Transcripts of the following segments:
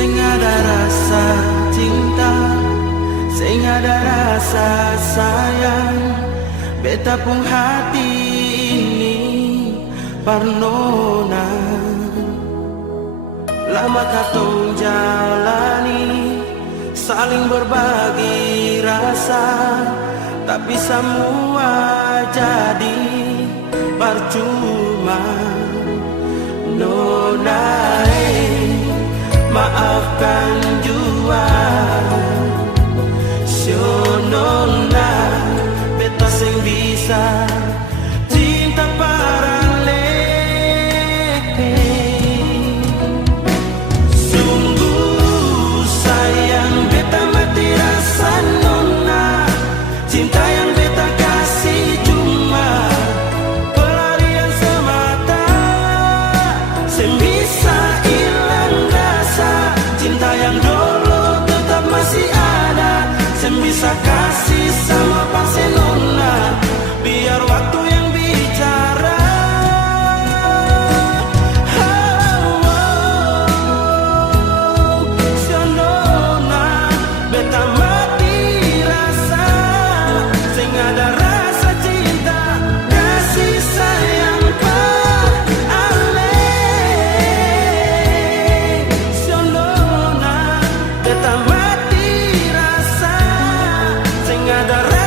sing ada rasa cinta, sing ada rasa sayang. Beta pun hati ini parnona. Lama katong jalani, saling berbagi rasa, tapi semua jadi percuma. Nona, maafkan jua. Sio nona, beta sing bisa cinta parale. Sungguh sayang beta mati rasa nona. Cinta yang beta kasih cuma pelarian semata, sing bisa hilang rasa. Cinta yang dulu tetap masih ada, sing bisa kasih sama Barcelona. Biar waktu yang bicara. Sionona, beta mati rasa, sing ada rasa cinta, kasih sayang per ale. Sionona, beta mati rasa, sing ada rasa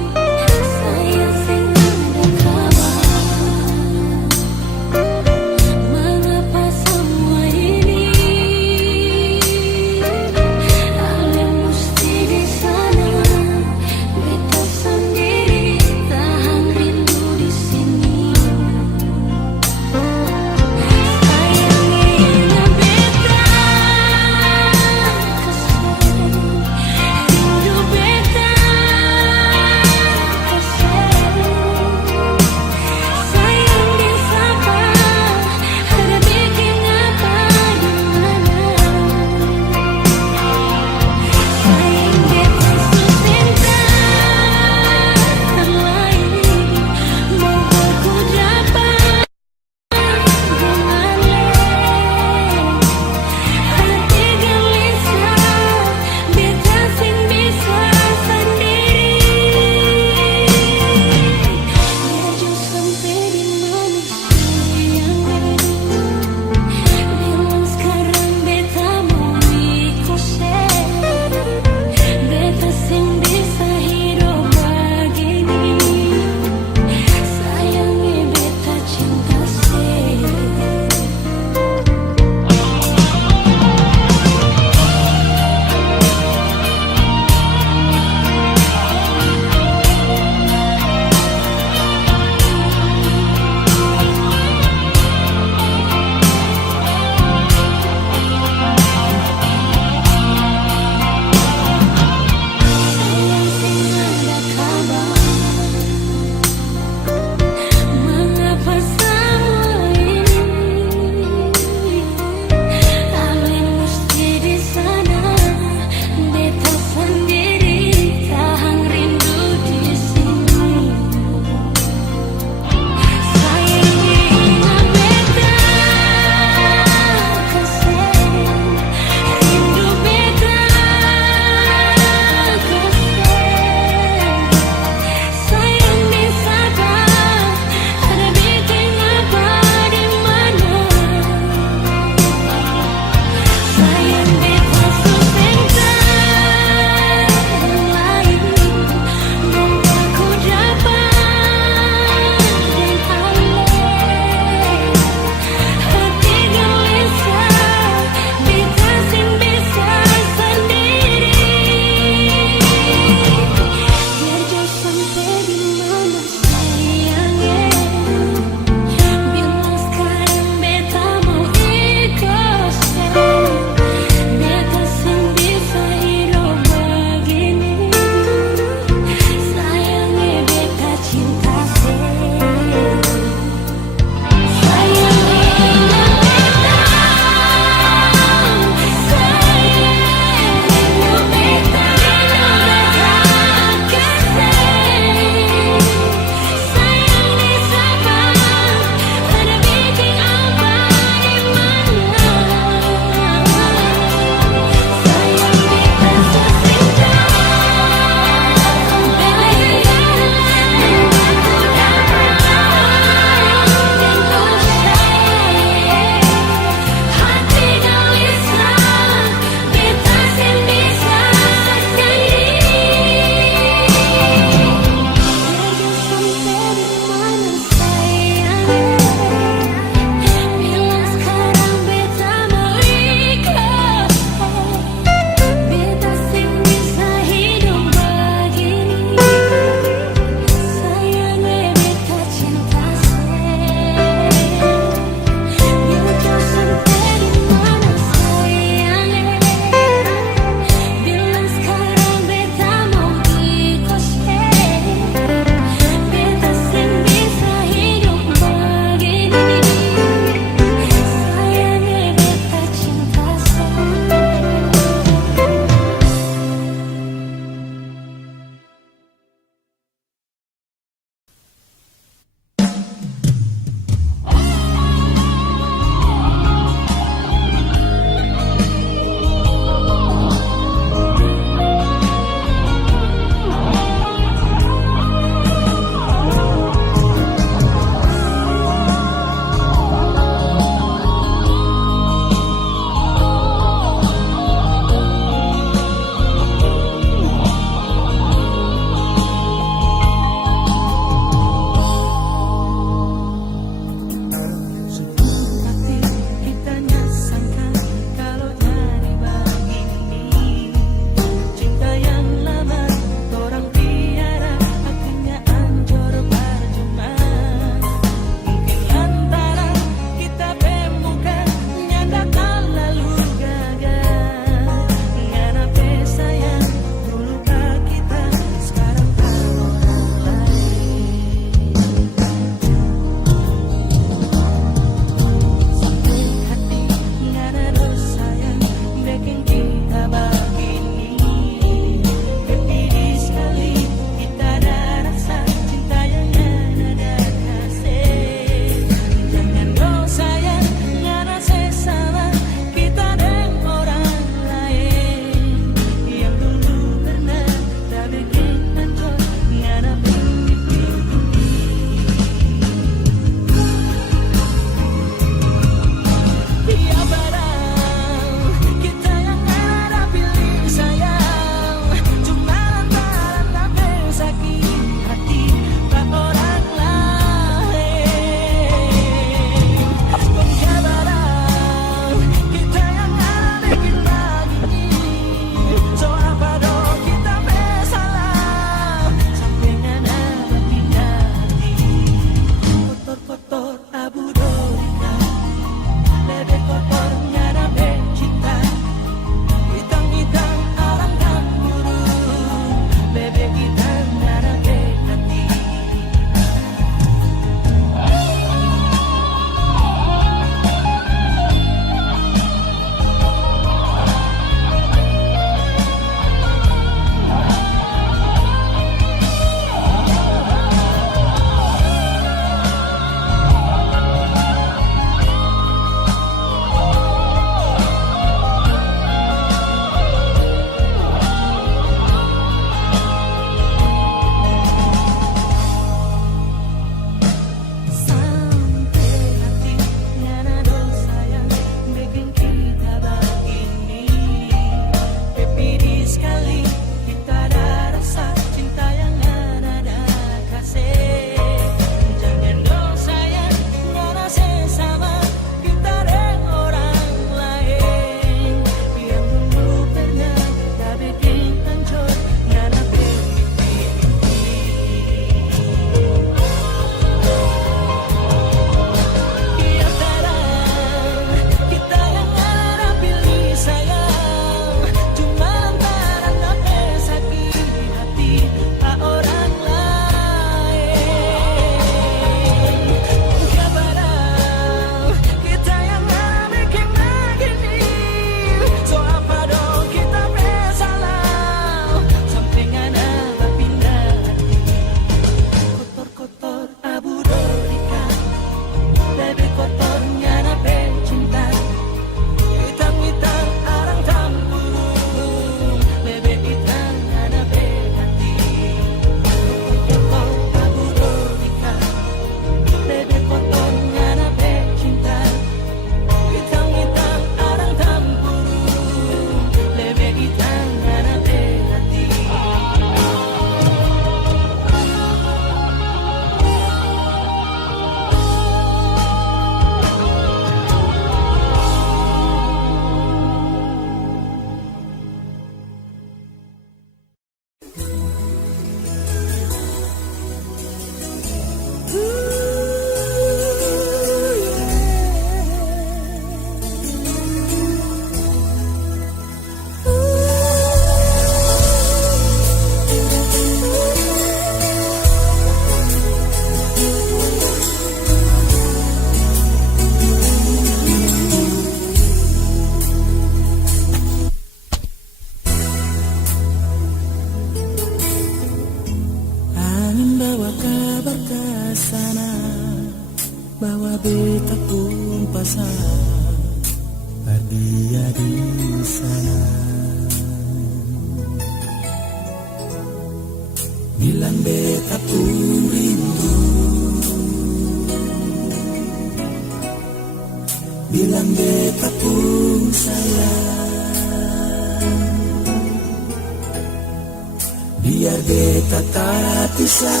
biar beta tak pisah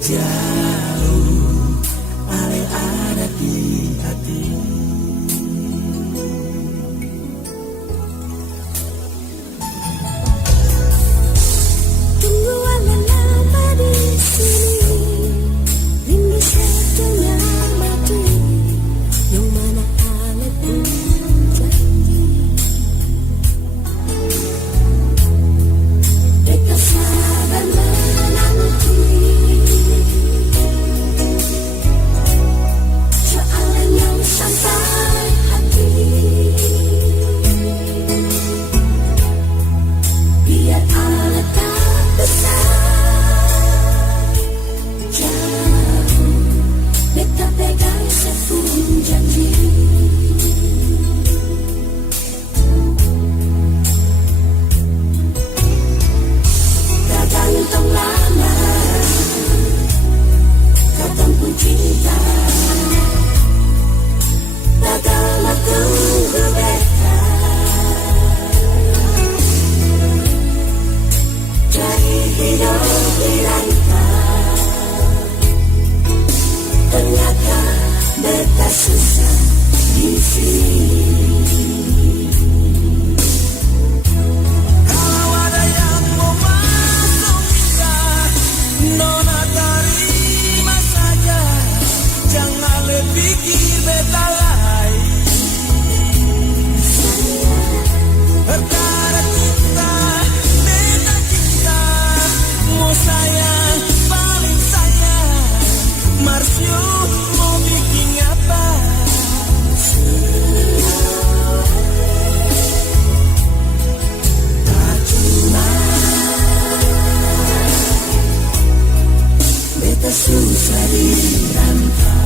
jauh, ale ada di hati. Tunggu ale lama di sini, rindu setengah mati, yang mana ale pun janji. Beta sabar menanti, soalnya sampai hati, biar ale tak besar jauh, beta pegang sepun janji. Tak gantung lama, katong pun cinta, tak lama tunggu beta, cari hidup di rantau. Ternyata beta susah di sini. Kalau ada yang mau masuk kita, nona terima saja. Jangan lebih pikir beta lain. Perkara cinta, beta cinta, mau sayang, paling sayang. Marsio mau bikin apa? Tak cuma beta susah di rantau.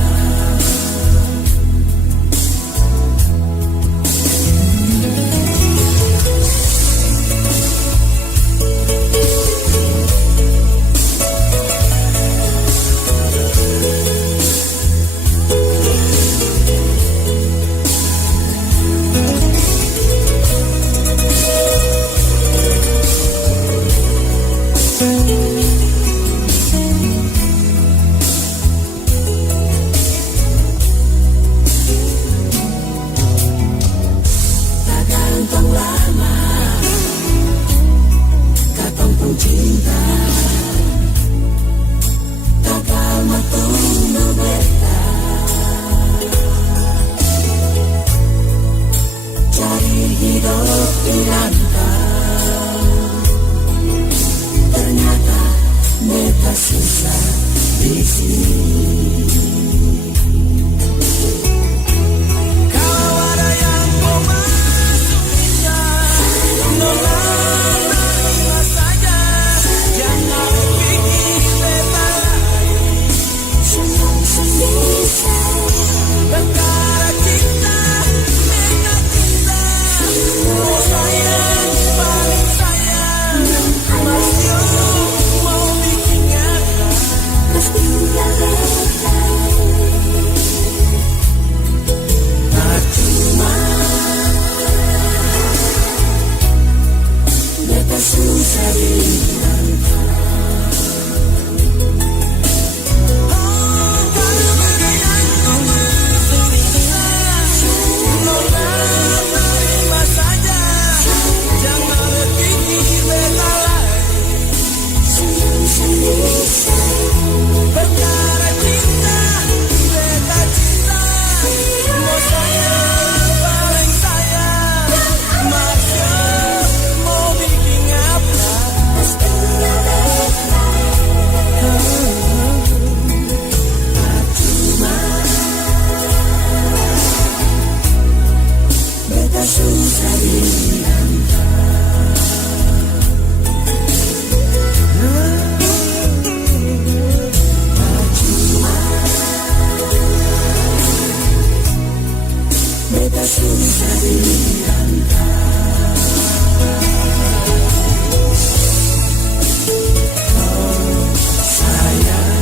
Tak gantung lama, katong pun cinta, tak lama tunggu beta, cari hidup di rantau. Ternyata beta susah di sini. Kalau ada yang mau masuk kita, nona terima saja. Jangan pikir beta lain. Perkara cinta, beta cinta, mau sayang, paling sayang. Marsio mau bikin apa? Tak cuma beta susah di rantau. Kalau ada yang mau masuk kita, nona terima saja. Jangan pikir beta lain. Perkara cinta, beta cinta, mau sayang, paling sayang. Marsha mau bikin apa? Tak cuma beta susah di beta susah di sayang.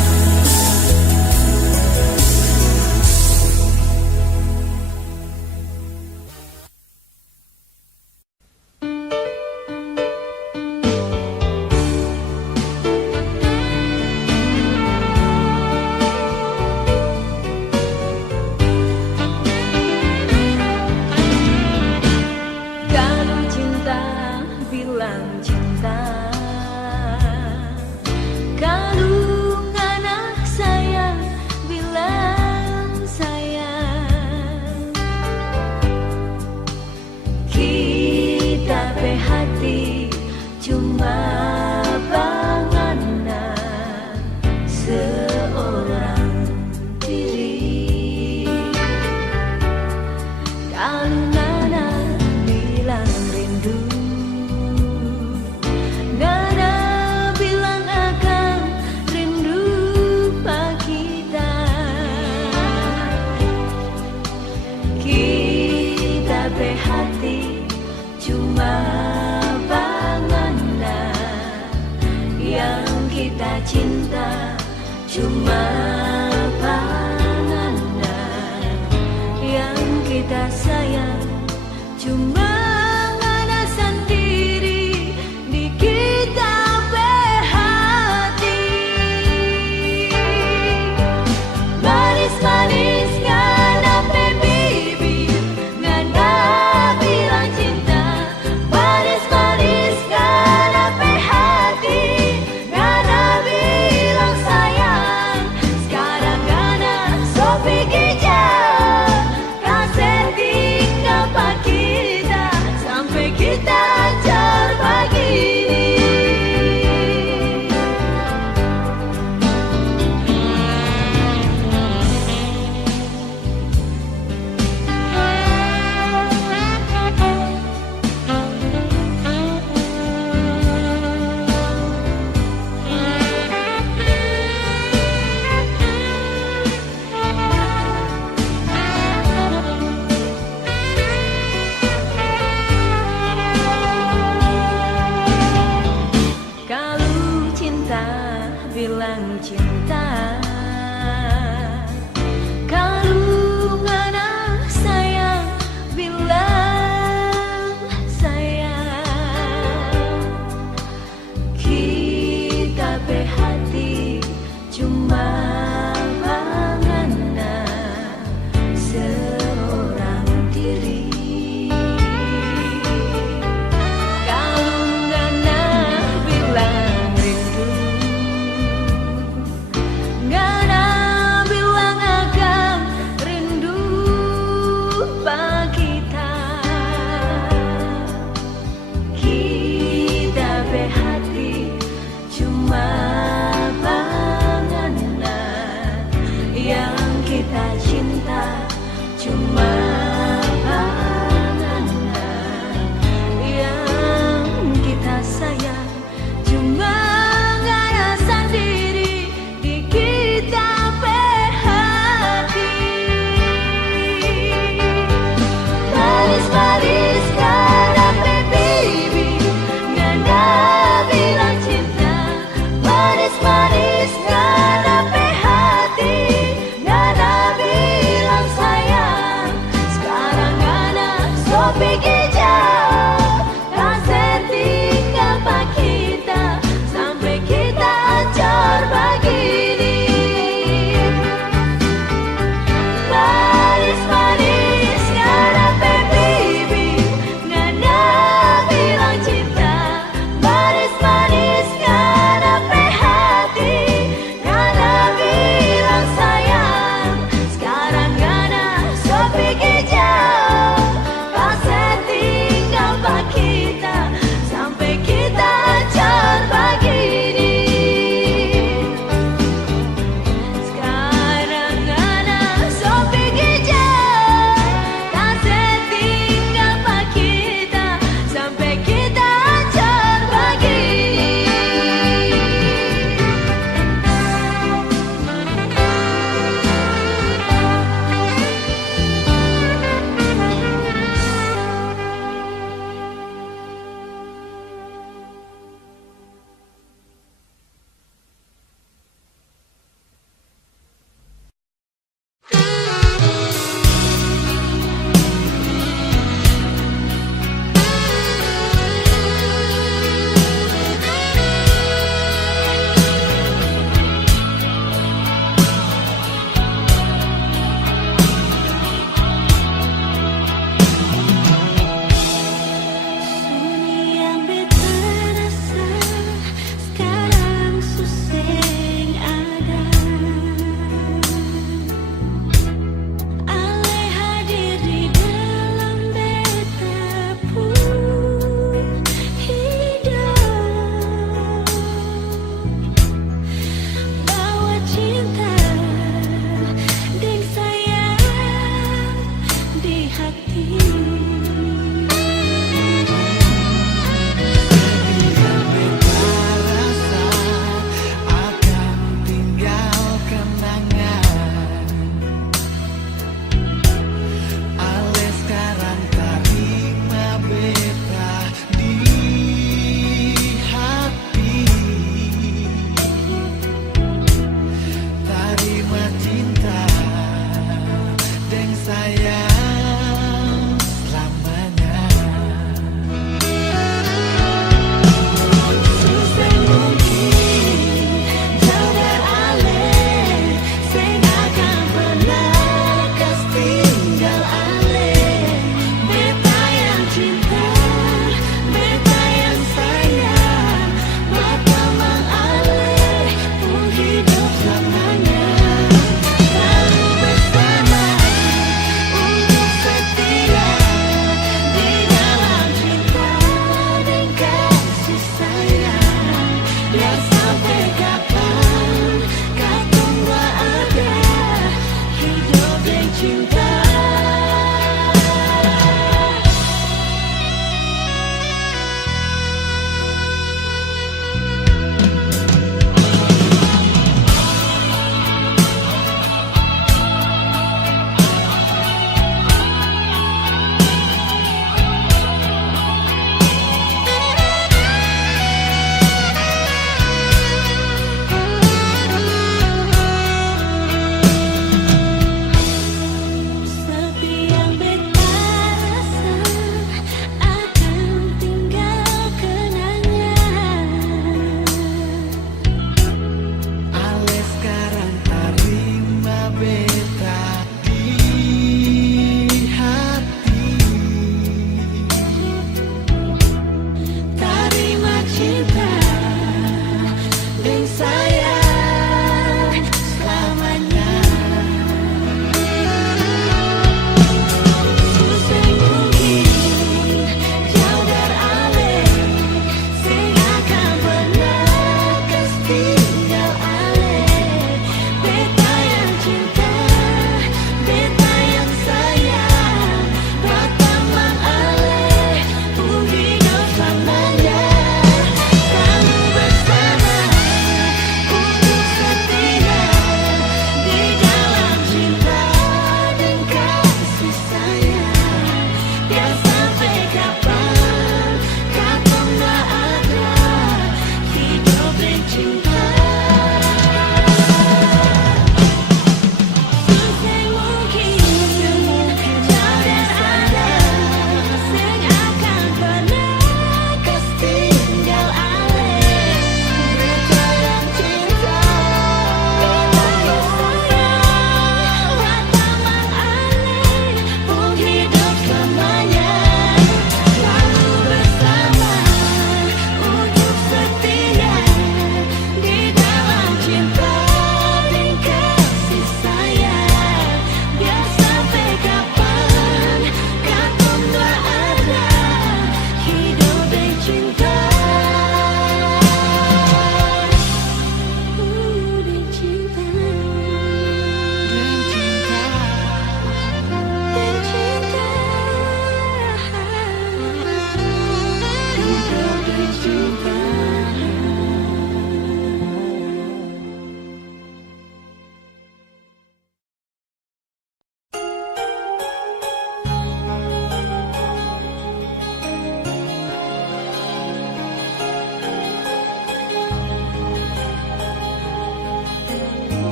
hati cuma bangana seorang diri. Kalau Nana bilang rindu, Nana bilang akan rindu pak kita. Kita berhati cuma bangana yang kita cinta, cuma bangana yang kita sayang, cuma ngana sendiri di kita berhati. Manis-manis ngana baby, ngana bilang cinta. Manis-manis ngana berhati, ngana bilang sayang. Sekarang ngana so pergi jauh, kasih tinggal pak kita sampai kita ajar begini. Kalau cinta bilang cinta, kalau ngana sayang bilang sayang. Kita berhati cuma bangana seorang diri. Kalau ngana bilang rindu, ngana bilang akan rindu pak kita. Kita berhati cuma bangana yang kita cinta, cuma bangana yang kita sayang, cuma ngana sendiri di kita berhati. Manis-manis ngana baby, ngana bilang cinta. Manis-manis ngana berhati, ngana bilang sayang. Sekarang ngana so pergi jauh, kasih tinggal pak kita sampai kita ajar begini. Manis-manis ngana baby, ngana bilang cinta. Manis-manis ngana berhati, ngana bilang sayang. Sekarang ngana so pergi jauh, kasih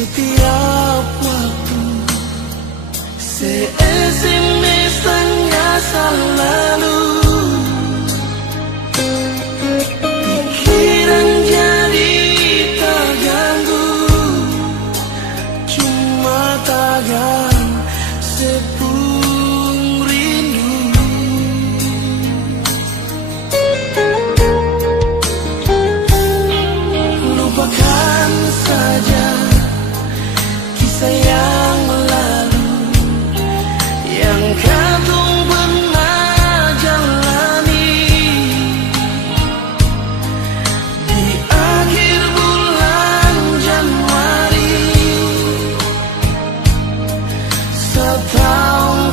setiap waktu. SMS tanya selalu, pikiran jadi terganggu, cuma takkan sepung rindu. Lupakan saja kisah yang lalu yang kadung pernah jalani. Di akhir bulan Januari setahun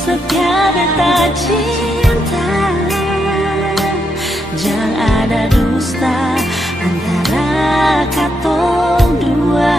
setia beta cinta. Jangan ada dusta antara katong dua.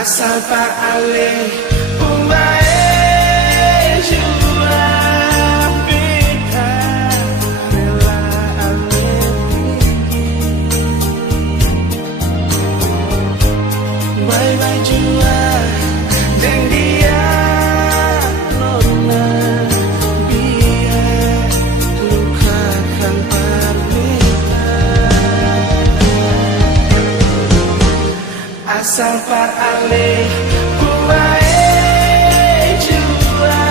Asal Pak Ale pembaik jua beta rela Ale bye-bye jua dan dia nona biar lukakan perbedaan. Asal Pak Ale pembaik jua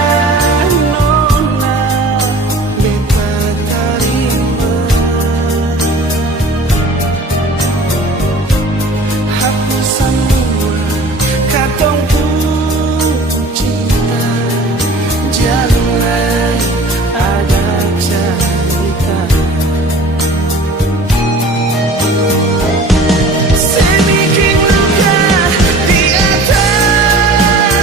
nona beta terima. Hapus semua katong pun cinta, jangan ada cerita. Sedikit luka di atas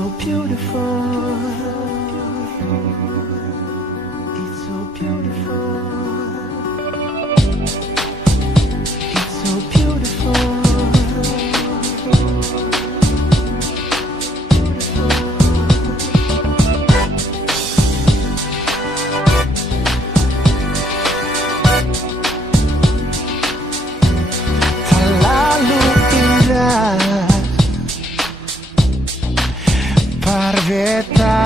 so beautiful. It's so beautiful. It's so beautiful. Terlalu indah Parbeta,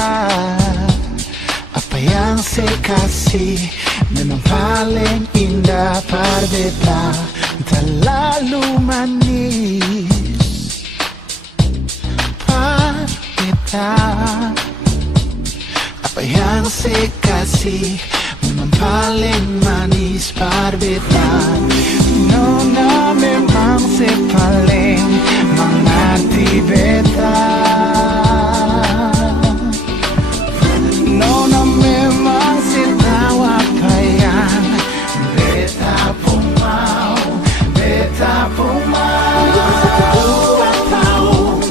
apa yang saya kasih memang paling indah. Parbeta, terlalu manis. Parbeta, apa yang saya kasih memang paling manis. Parbeta, Nona memang saya paling mengerti beta. Nona memang saya tahu apa yang beta pun mau. Beta pun mau. 2 tahun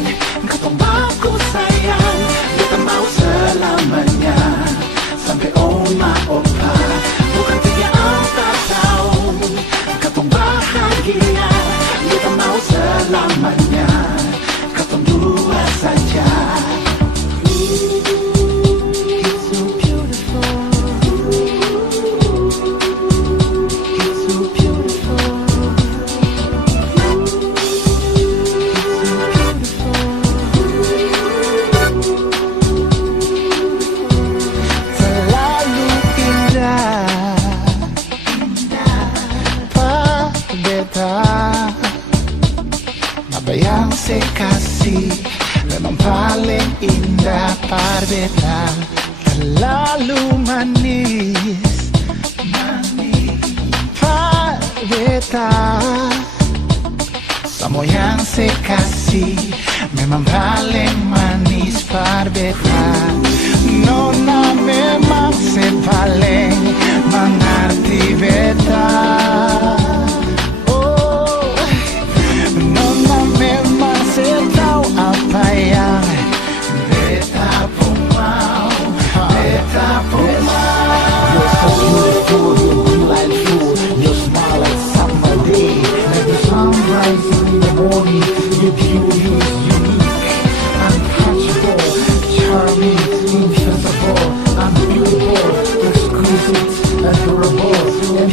kau tembakku sayang. Beta mau selamanya sampai oma opa. Bukan 3-4 tahun kau bahagia. Beta mau selamanya kau 2 saja. Apa yang saya kasih memang paling indah. Parbeta, terlalu manis. Parbeta, semua yang saya kasih memang paling manis. Parbeta, Nona memang saya paling mengerti beta. Apa yang beta pun mau. Beta pun mau. You're so beautiful, you're delightful. Your smile like summer day, like the sunrise in the morning. Your beauty is unique, untouchable, charming, invincible, unbeatable, exquisite, adorable, and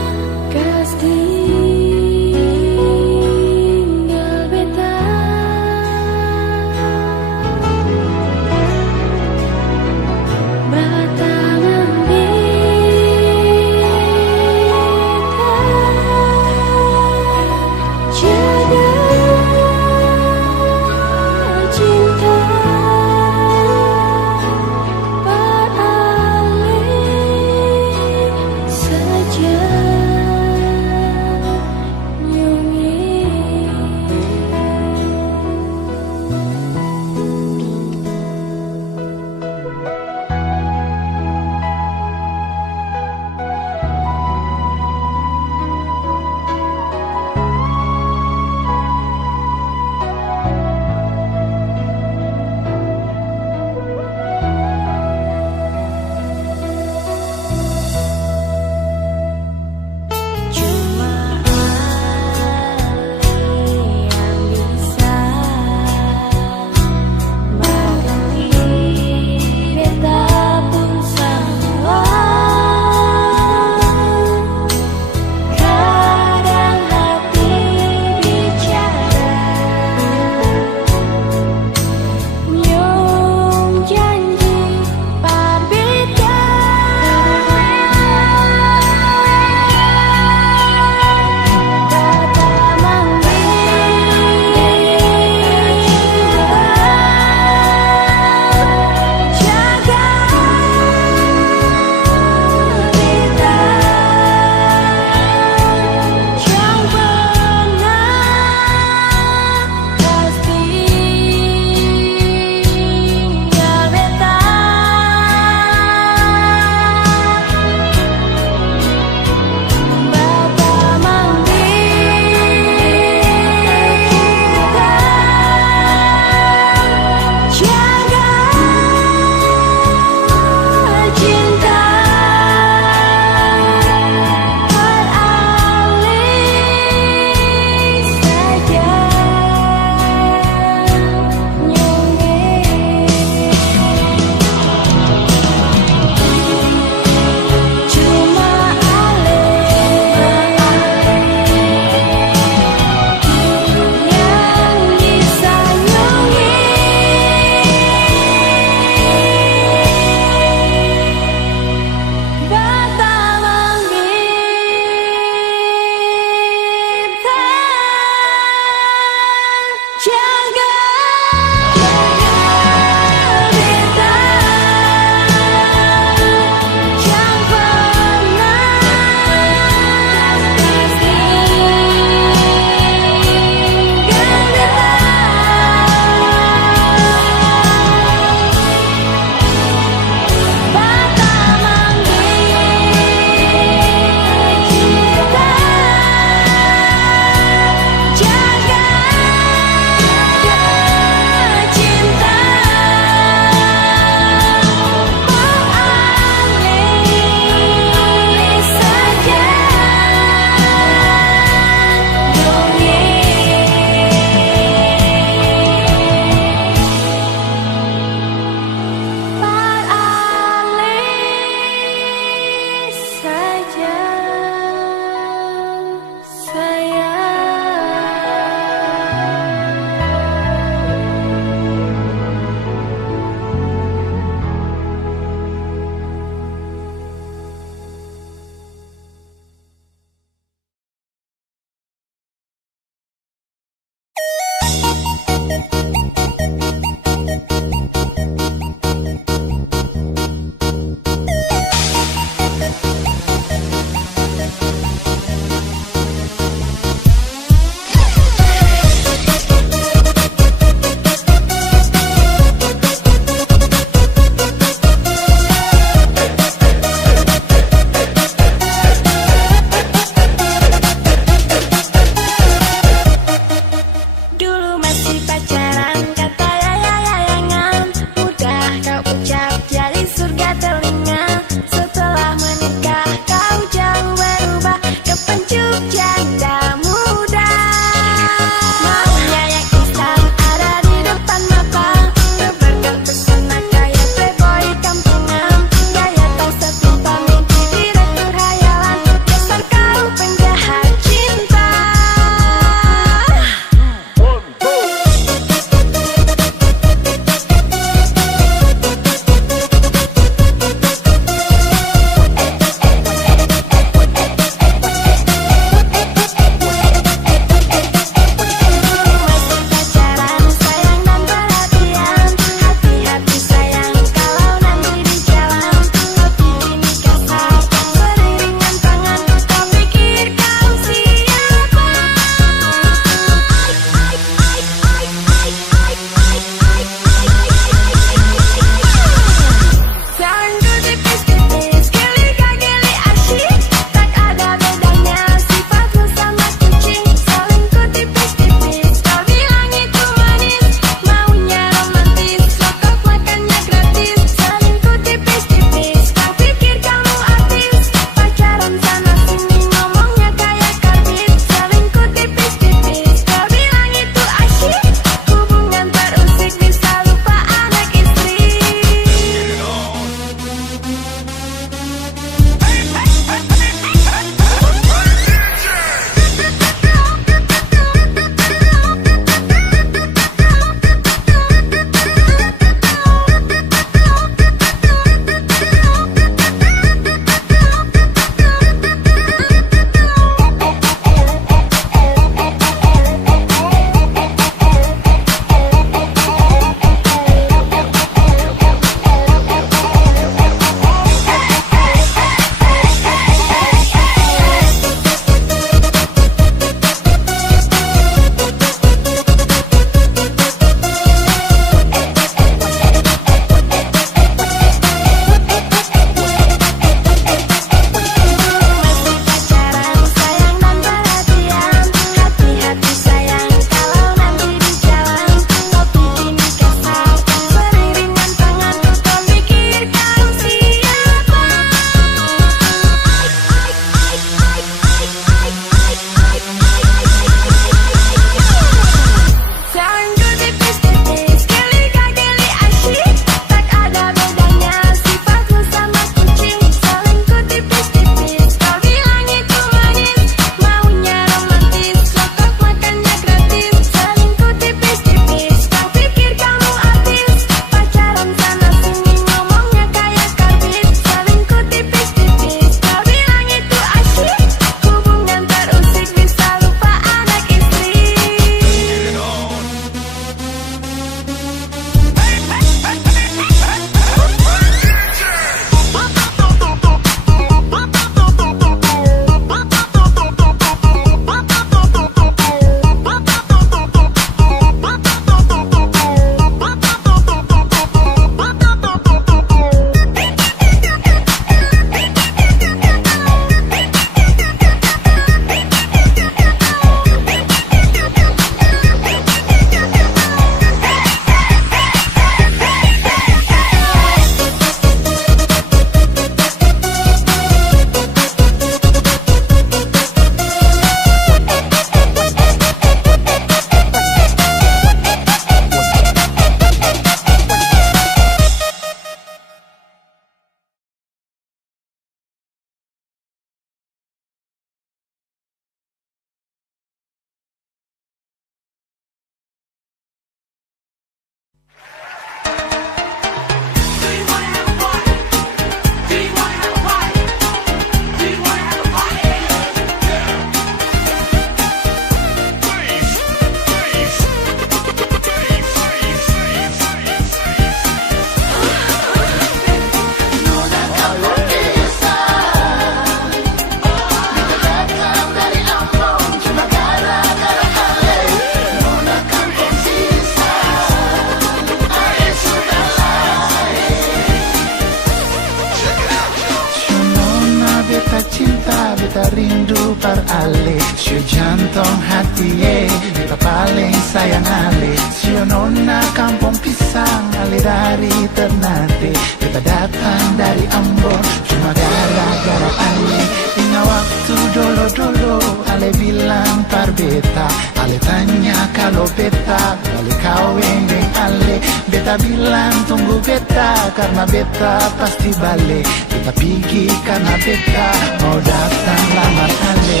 nona kampung pisang, ale dari Ternate. Beta datang dari Ambon, cuma gara-gara ale. Ingat waktu dolo-dolo, ale bilang par beta. Ale tanya kalau beta balik kawin dengan ale. Beta bilang tunggu beta, karena beta pasti balik. Beta pergi karena beta mau datang lamar ale.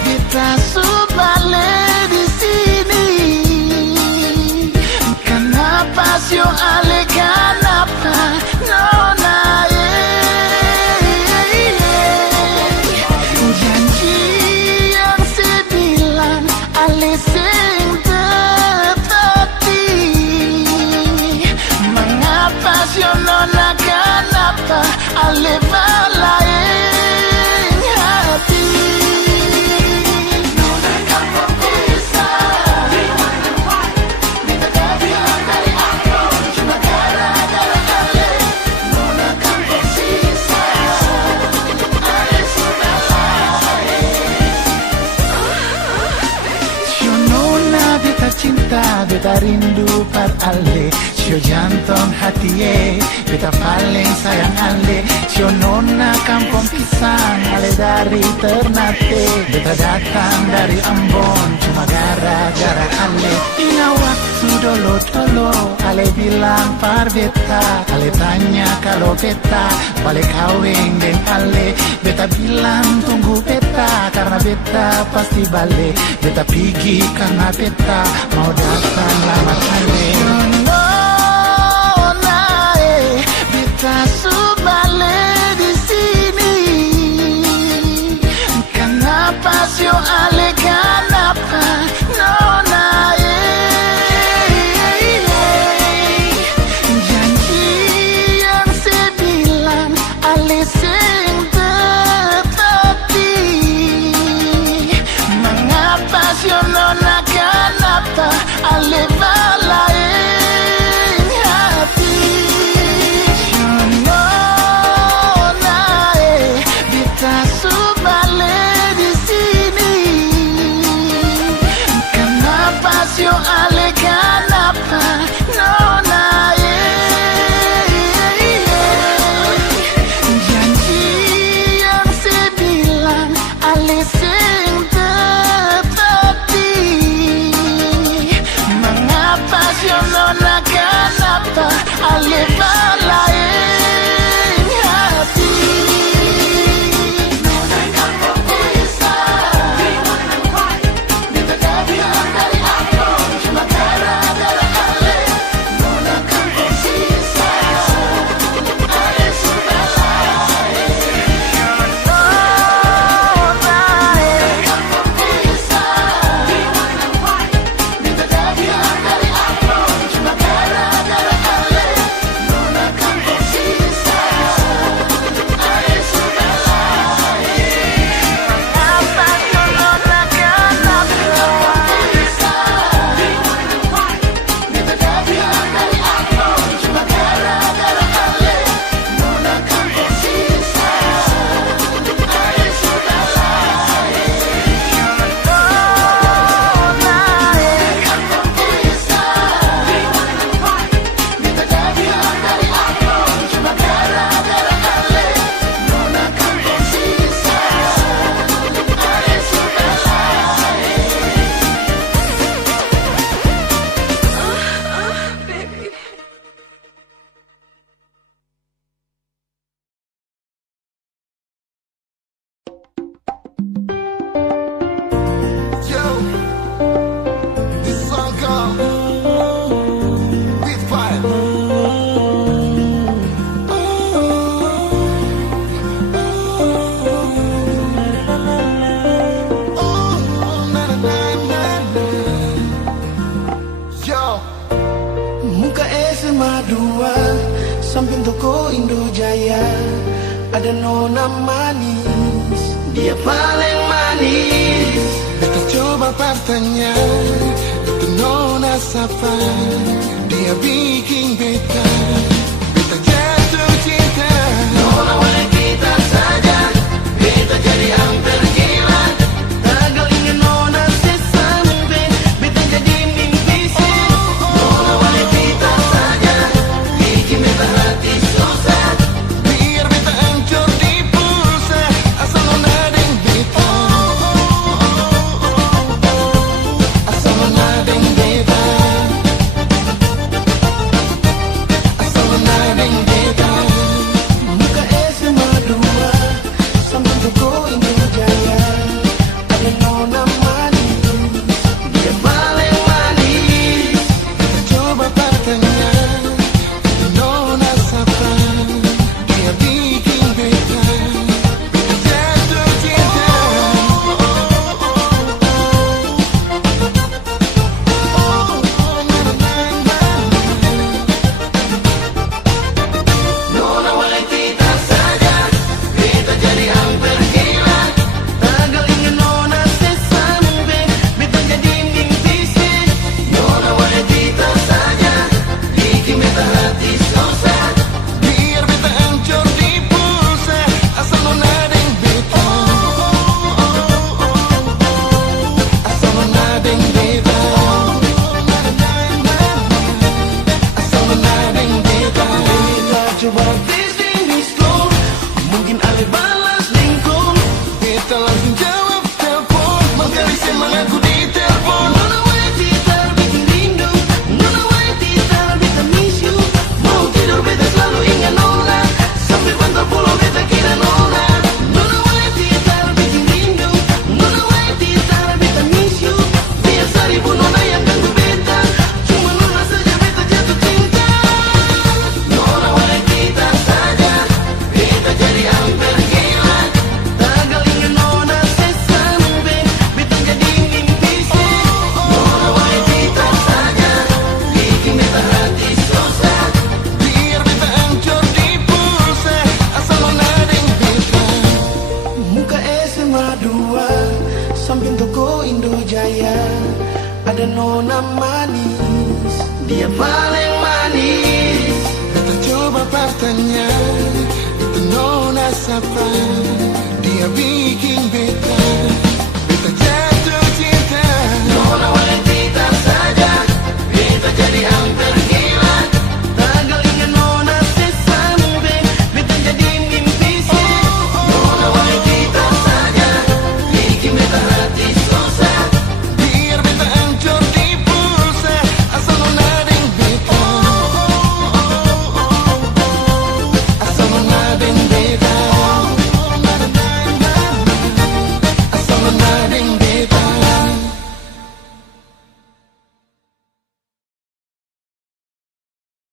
Beta subale di sini. Kenapa sio ale, kenapa nona? Janji yang sebilang ale sing tepati. Mengapa sio nona, kenapa ale balain hati? Cinta beta rindu par ale, sio jantung hati beta paling sayang ale. Sio nona kampung pisang, ale dari Ternate. Beta datang dari Ambon, cuma gara-gara ale. Ingat waktu dolo-dolo, ale bilang par beta. Ale tanya kalau beta balik kawin dengan ale. Beta bilang tunggu beta, karena beta pasti balik. Beta pergi karena beta mau datang lamar ale. Nona, beta subale di sini. Kenapa sio ale, kenapa nona? Janji yang sebilang ale sing tepati. Mengapa sio nona, kenapa ale balain hati? Nona, beta subale di sini. Kenapa sio ale, kenapa nona? Janji yang sebilang ale sing tepati. Mengapa sio nona, kenapa ale balain hati? Nona kampung pisang, beta datang dari Ambon, cuma gara-gara ale. Nona kampung pisang, ale sudah lain. Nona kampung pisang, beta datang dari Ambon, cuma gara-gara ale. Nona kampung pisang, ale sudah lain. Mengapa sio nona, kenapa? Beta datang dari Ambon, cuma gara-gara ale. Nona kampung pisang, ale sudah lain. Nona kampung pisang, beta datang dari Ambon, cuma gara-gara ale. Nona kampung pisang, ale sudah Yo, this song called Beat Fight. Yo, Muka SMA 2 samping toko Indojaya ada nona manis, dia paling manis. beta coba bertanya, itu nona siapa? Dia bikin beta jatuh cinta. Nona oleh kita saja, beta jadi hampir gila. Tagal ingin nona sesama beta. ada nona manis, dia paling manis. Beta coba bertanya, itu nona siapa? Dia bikin beta